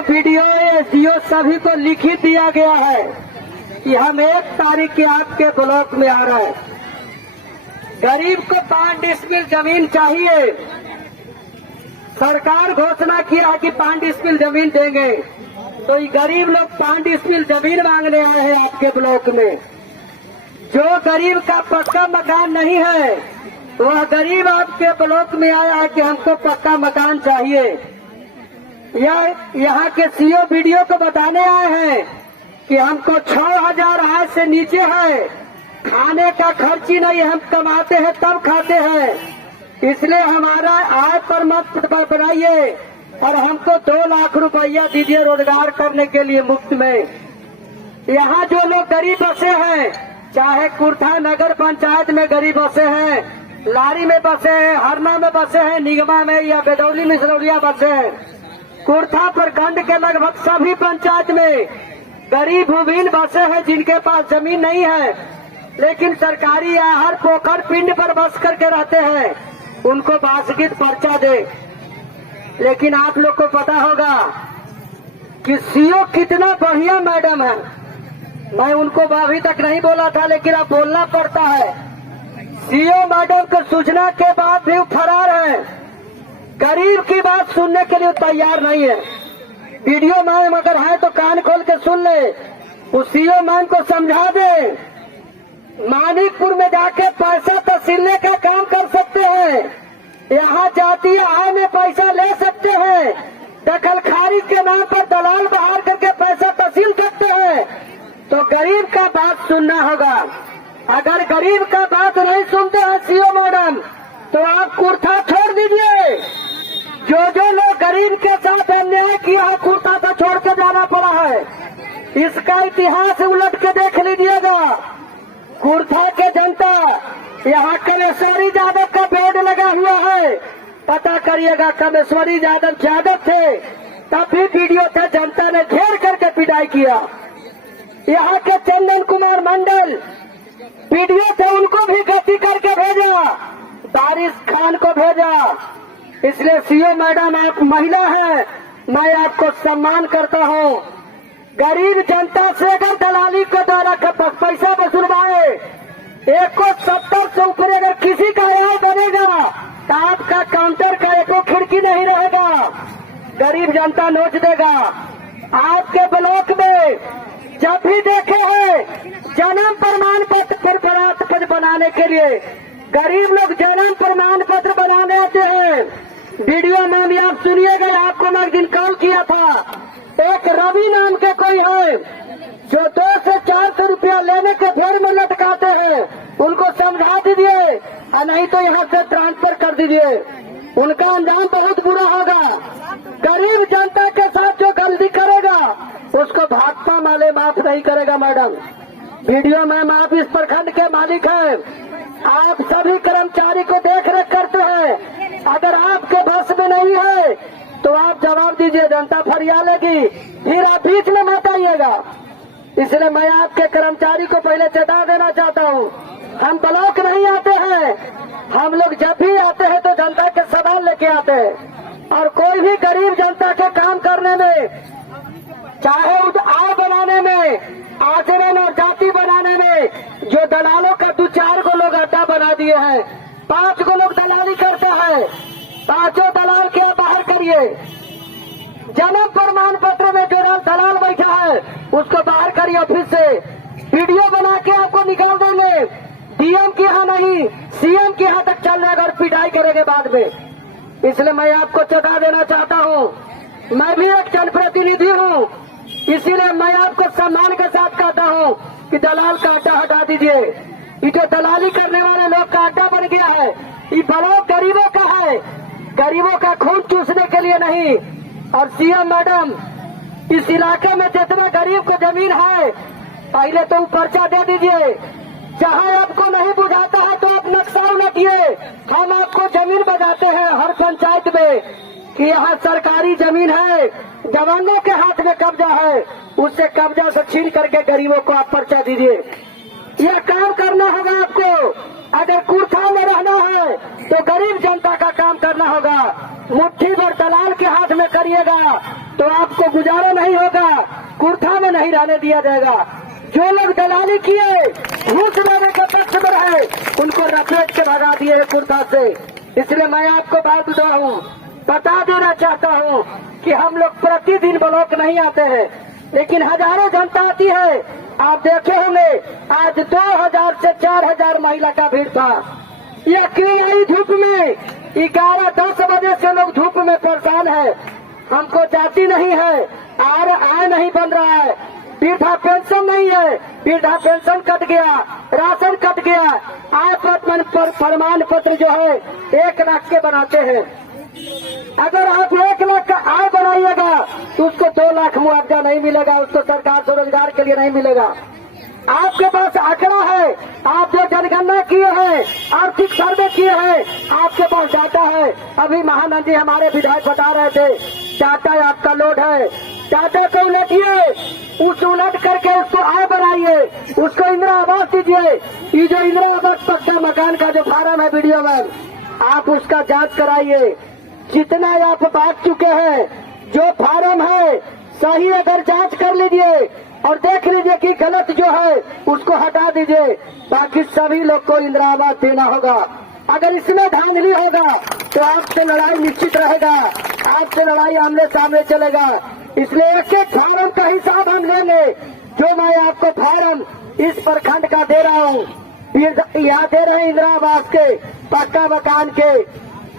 Video SDO सभी को लिखित दिया गया है कि हम 1 तारीख के आपके ब्लॉक में आ रहे हैं। गरीब को 5 डिसमिल जमीन चाहिए। सरकार घोषणा किया कि 5 डिसमिल जमीन देंगे, तो ये गरीब लोग 5 डिसमिल जमीन मांगने आए हैं आपके ब्लॉक में। जो गरीब का पक्का मकान नहीं है, वह गरीब आपके ब्लॉक में आया है कि हमको पक्का मकान चाहिए। यहाँ के सीओ वीडियो को बताने आए हैं कि हमको 6000 आय से नीचे है, खाने का खर्च ही नहीं, हम कमाते हैं तब खाते हैं, इसलिए हमारा आय प्रमाण पत्र बनाइए और हमको 2 लाख रुपया दीजिए रोजगार करने के लिए मुफ्त में। यहाँ जो लोग गरीब बसे हैं, चाहे कुर्था नगर पंचायत में गरीब बसे हैं, लारी में बसे हैं, हरना में बसे हैं, निगमा में या बेदौली में सरौलिया बसे हैं, कुर्था प्रखंड के लगभग सभी पंचायत में गरीब भूमिहीन बसे हैं जिनके पास जमीन नहीं है, लेकिन सरकारी आहर पोखर पिंड पर बस करके रहते हैं, उनको बासगीत पर्चा दे। लेकिन आप लोग को पता होगा कि सीओ कितना बढ़िया मैडम है। मैं उनको अभी तक नहीं बोला था, लेकिन अब बोलना पड़ता है। सीओ मैडम को सूचना के बाद भी फरार है, गरीब की बात सुनने के लिए तैयार नहीं है। वीडियो मैम अगर है तो कान खोल के सुन ले, उस सीओ मैम को समझा दे। मानिकपुर में जाके पैसा तहसीलने का काम कर सकते हैं, यहाँ जातीय आय में पैसा ले सकते हैं, दखल खारिज के नाम पर दलाल बाहर करके पैसा तहसील सकते हैं। तो गरीब का बात सुनना होगा। अगर गरीब का बात नहीं सुनते हैं सीओ मैडम, तो आप कुर्था छोड़ दीजिए। जो लोग गरीब के साथ अन्याय किया है, कुर्था तो छोड़ के जाना पड़ा है। इसका इतिहास उलट के देख लीजिएगा। कुर्था के जनता, यहाँ कमेश्वरी यादव का बोर्ड लगा हुआ है, पता करिएगा। कमेश्वरी यादव थे, तब भी वीडियो थे, जनता ने घेर करके पिटाई किया। यहाँ के चंदन कुमार मंडल वीडियो थे, उनको भी गति करके भेजा, बारिश खान को भेजा। इसलिए सीओ मैडम आप महिला हैं, मैं आपको सम्मान करता हूँ। गरीब जनता से अगर दलाली के द्वारा पैसा वसूलवाए, 1 को 70 से ऊपर अगर किसी का आय बनेगा तो आपका काउंटर का 1 खिड़की नहीं रहेगा, गरीब जनता नोच देगा। आपके ब्लॉक में जब भी देखे हैं जन्म प्रमाण पत्र बनाने के लिए गरीब लोग जन्म प्रमाण पत्र बनाने आते हैं। वीडियो में आप सुनिएगा, आपको मैं एक दिन कॉल किया था, एक रवि नाम के कोई है जो 200 से 400 रुपया लेने के फेर में लटकाते हैं, उनको समझा दीजिए और नहीं तो यहाँ से ट्रांसफर कर दीजिए। उनका अंजाम बहुत बुरा होगा। गरीब जनता के साथ जो गलती करेगा उसको भाजपा वाले माफ नहीं करेगा। मैडम वीडियो में आप इस प्रखंड के मालिक हैं, आप सभी कर्मचारी को देख रेख करते हैं। अगर आपके बस में नहीं है तो आप जवाब दीजिए, जनता फरिया लेगी, फिर आप बीच में मत आइएगा। इसलिए मैं आपके कर्मचारी को पहले चेता देना चाहता हूँ, हम ब्लॉक नहीं आते हैं, हम लोग जब भी आते हैं तो जनता के सवाल लेके आते हैं। और कोई भी गरीब जनता के काम करने में, चाहे आय बनाने में, आचरण और जाति बनाने में, जो दलालों का 2-4 को लोग अड्डा बना दिए हैं, 5 को लोग दलाली करते हैं, 5 दलाल के बाहर करिए। जन्म प्रमाण पत्र में जो दलाल बैठा है उसको बाहर करिए ऑफिस से। वीडियो बना के आपको निकाल देंगे, डीएम के यहाँ नहीं सीएम के यहाँ तक चल जाएगा और पिटाई करेंगे बाद में। इसलिए मैं आपको चेता देना चाहता हूँ, मैं भी एक जनप्रतिनिधि हूँ, इसीलिए मैं आपको सम्मान के साथ कहता हूँ कि दलाल का अड्डा हटा दीजिए। ये जो दलाली करने वाले लोग का अड्डा बन गया है, ये ब्लॉक गरीबों का है, गरीबों का खून चूसने के लिए नहीं। और सीएम मैडम, इस इलाके में जितना गरीब को जमीन है पहले तो पर्चा दे दीजिए। जहाँ आपको नहीं बुझाता है तो आप नक्शा उलटिए, हम आपको जमीन बताते हैं हर पंचायत में कि यहाँ सरकारी जमीन है, जवानों के हाथ में कब्जा है, उससे कब्जा से छीन करके गरीबों को आप पर्चा दीजिए। यह काम करना होगा आपको। अगर कुर्था में रहना है तो गरीब जनता का काम करना होगा। मुट्ठी भर दलाल के हाथ में करिएगा तो आपको गुजारा नहीं होगा, कुर्था में नहीं रहने दिया जाएगा। जो लोग दलाली किए, घूस लेने का पक्ष में रहे, उनको रपेट के भगा दिए कुर्था से। इसलिए मैं आपको बात बता देना चाहता हूँ कि हम लोग प्रतिदिन ब्लॉक नहीं आते हैं, लेकिन हजारों जनता आती है। आप देखे होंगे आज 2000 से 4000 महिला का भीड़ था। यह क्यों आई धूप में? 11-10 बजे से लोग धूप में परेशान है। हमको जाति नहीं है, आय नहीं बन रहा है, वृद्धा पेंशन नहीं है, वृद्धा पेंशन कट गया, राशन कट गया। आय प्रमाण पत्र जो है 1 लाख के बनाते हैं। अगर आप 1 लाख का आय बनाइएगा तो उसको 2 लाख मुआवजा नहीं मिलेगा, उसको सरकार स्वरोजगार के लिए नहीं मिलेगा। आपके पास आंकड़ा है, आप जो जनगणना किए हैं, आर्थिक सर्वे किए हैं, आपके पास डाटा है। अभी महानंद जी हमारे विधायक बता रहे थे, डाटा आपका लोड है, डाटा को उलटिए, उस उलट करके उसको आय बनाइए, उसको इंदिरा आवास दीजिए। ये जो इंदिरा आवास पक्का मकान का जो फार्म है वीडियो में, आप उसका जांच कराइए। जितना आप बांट चुके हैं, जो फार्म है सही अगर जांच कर लीजिए और देख लीजिए कि गलत जो है उसको हटा दीजिए। बाकी सभी लोग को इंदिरा आवास देना होगा। अगर इसमें धांधली होगा तो आपसे लड़ाई निश्चित रहेगा, आपसे लड़ाई आमने सामने चलेगा। इसलिए एक फार्म का हिसाब हम लेंगे। जो मैं आपको फार्म इस प्रखंड का दे रहा हूँ, यहाँ दे रहे हैं इंदिरा आवास के पक्का मकान के,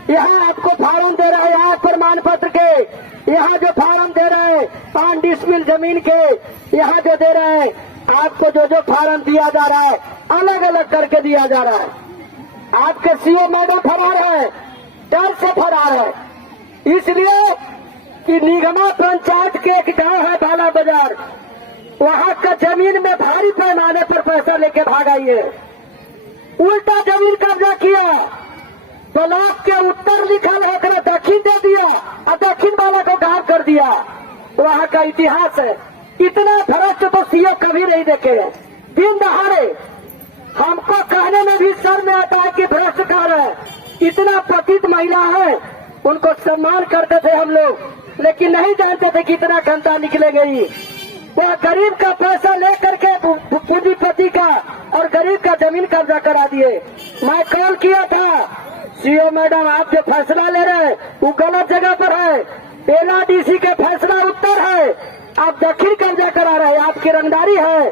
यहाँ आपको फार्म दे रहा है आय प्रमाण पत्र के, यहाँ जो फार्म दे रहे हैं 5 डिसमिल जमीन के, यहाँ जो दे रहे हैं आपको जो फार्म दिया जा रहा है अलग अलग करके दिया जा रहा है। आपके सीओ मैडम फरार है, डर से फरार है, इसलिए कि निगमा पंचायत के एक गांव है बाला बाजार, वहां का जमीन में भारी पैमाने पर पैसा लेके भाग आई है। उल्टा जमीन कब्जा किया, ब्लॉक के उत्तर लिखल है दक्षिण दे दिया और दक्षिण वाला को गांव कर दिया। वहां का इतिहास है। इतना भ्रष्ट तो सीओ कभी नहीं देखे हैं। दिन दहाड़े हमको कहने में भी शर्म आता है कि भ्रष्टाचार है। इतना पतित महिला है, उनको सम्मान करते थे हम लोग, लेकिन नहीं जानते थे कितना घंटा निकलेगी। वह गरीब का पैसा लेकर के पूंजीपति का और गरीब का जमीन कब्जा करा दिए। मैं कॉल किया था, सीओ मैडम आप जो फैसला ले रहे हैं वो गलत जगह पर है। एलआरडीसी का फैसला उत्तर है, आप दक्षिण कब्जा करा रहे हैं, आपकी रंगदारी है।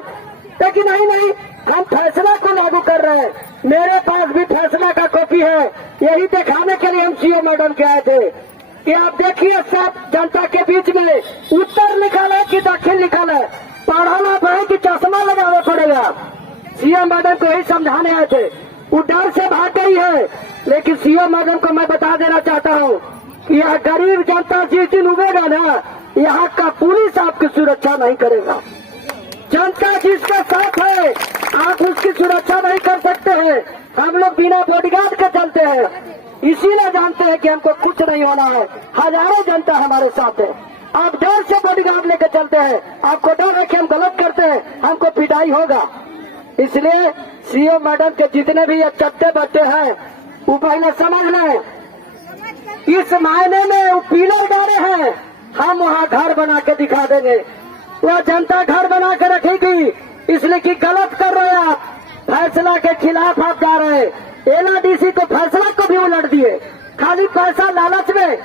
लेकिन नहीं, हम फैसला को लागू कर रहे हैं। मेरे पास भी फैसला का कॉपी है, यही दिखाने के लिए हम सीओ मैडम के आए थे कि आप देखिए सब जनता के बीच में उत्तर लिखल है कि दक्षिण लिखल है, पढ़ाना पड़े कि चश्मा लगाना पड़ेगा। सीएम मैडम को यही समझाने आए थे, वो डर से भाग गई है। लेकिन सीएम मैडम को मैं बता देना चाहता हूँ कि यह गरीब जनता जिस दिन उगेगा ना, यहाँ का पुलिस आपकी सुरक्षा नहीं करेगा। जनता जिसके साथ है आप उसकी सुरक्षा नहीं कर सकते हैं। हम लोग बिना बॉडीगार्ड के चलते हैं, इसीलिए जानते हैं कि हमको कुछ नहीं होना है। हजारों जनता हमारे साथ है, आप डर से बॉडीगार्ड लेकर चलते हैं। आपको डर है कि हम गलत करते हैं, हमको पिटाई होगा। इसलिए सीएम मैडम के जितने भी ये चट्टे बच्चे हैं वो पहले समझ लें, इस मायने में वो पिलर डाले हैं, हम वहाँ घर बना के दिखा देंगे। वह जनता घर बना के रखेगी, इसलिए कि गलत कर रहे हैं आप, फैसला के खिलाफ आप जा रहे हैं। एलआरडीसी को फैसला को भी उलट दिए, खाली पैसा लालच में।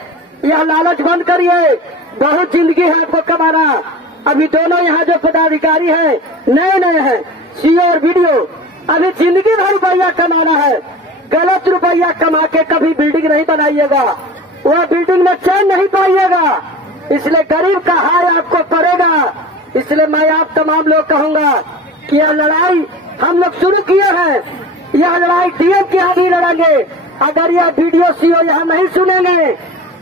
यह लालच बंद करिए, बहुत जिंदगी है आपको कमाना। अभी दोनों यहाँ जो पदाधिकारी हैं नए हैं, सीओ और वीडियो, अभी जिंदगी भर रुपया कमाना है। गलत रुपया कमा के कभी बिल्डिंग नहीं बनाइएगा, वह बिल्डिंग में चैन नहीं पाइएगा। इसलिए गरीब का हाय आपको पड़ेगा। इसलिए मैं आप तमाम लोग कहूंगा कि यह लड़ाई हम लोग शुरू किए हैं, यह लड़ाई डीएम के यहाँ भी लड़ेंगे। अगर यह वीडियो सीओ यहाँ नहीं सुनेंगे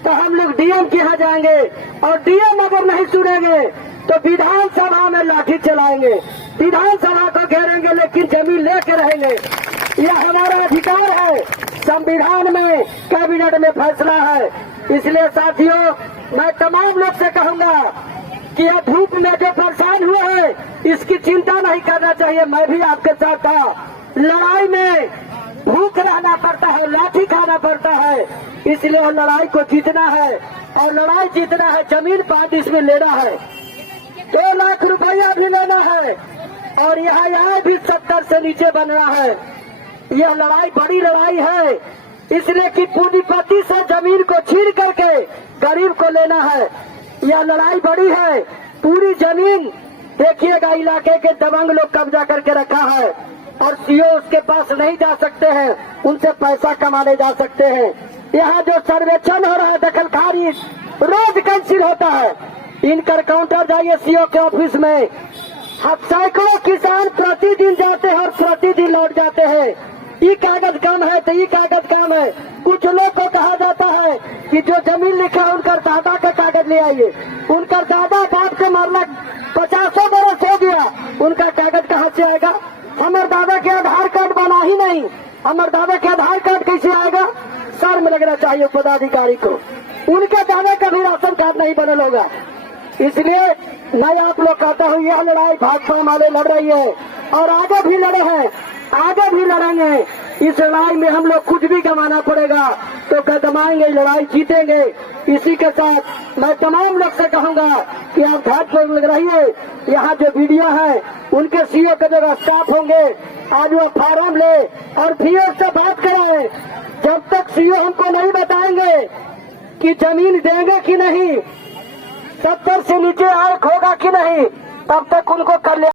तो हम लोग डीएम के यहाँ जाएंगे, और डीएम अगर नहीं सुनेंगे तो विधानसभा में लाठी चलाएंगे, विधानसभा को घेरेंगे, लेकिन जमीन लेके रहेंगे। यह हमारा अधिकार है, संविधान में कैबिनेट में फैसला है। इसलिए साथियों मैं तमाम लोग से कहूंगा कि यह धूप में जो परेशान हुए हैं इसकी चिंता नहीं करना चाहिए। मैं भी आपके साथ था। लड़ाई में भूख रहना पड़ता है, लाठी खाना पड़ता है, इसलिए लड़ाई को जीतना है। और लड़ाई जीतना है। जमीन पार्टी इसमें लेना है, 2 लाख रुपया भी लेना है और यहाँ भी 70 से नीचे बनना है। यह लड़ाई बड़ी लड़ाई है, इसलिए कि पूंजीपति से जमीन को छीन करके गरीब को लेना है। यह लड़ाई बड़ी है। पूरी जमीन देखिएगा इलाके के दबंग लोग कब्जा करके रखा है और सीओ उसके पास नहीं जा सकते हैं, उनसे पैसा कमाने जा सकते हैं। यहाँ जो सर्वेक्षण हो रहा है दखल खारिज रोज कैंसिल होता है। इनकर काउंटर जाइए सीओ के ऑफिस में, सैकड़ों किसान प्रतिदिन जाते हैं और प्रतिदिन लौट जाते हैं। ये कागज काम है तो ये कागज काम है। कुछ लोग को कहा जाता है कि जो जमीन लिखा है उनका दादा का कागज ले आइए। उनका दादा बाप के मरना 50 बरस हो गया, उनका कागज कहाँ से आएगा? हमारे दादा के आधार कार्ड बना ही नहीं, हमारे दादा के आधार कार्ड कैसे आएगा? सर में लगना चाहिए पदाधिकारी को। उनके दादा का भी राशन कार्ड नहीं बनल होगा। इसलिए मैं आप लोग कहता हूँ यह लड़ाई भाजपा वाले लड़ रही है और आगे भी लड़े हैं, आगे भी लड़ेंगे। इस लड़ाई में हम लोग कुछ भी गंवाना पड़ेगा तो कदमाएंगे, लड़ाई जीतेंगे। इसी के साथ मैं तमाम लोग से कहूंगा कि आप घाट पर लग रहिए। यहाँ जो वीडियो है उनके सीओ के जो स्टाफ होंगे आज वो फार्म ले और सीओ से बात कराए। जब तक सीओ हमको नहीं बताएंगे कि जमीन देंगे कि नहीं, 70 से नीचे आय होगा कि नहीं, तब तक उनको कर ले।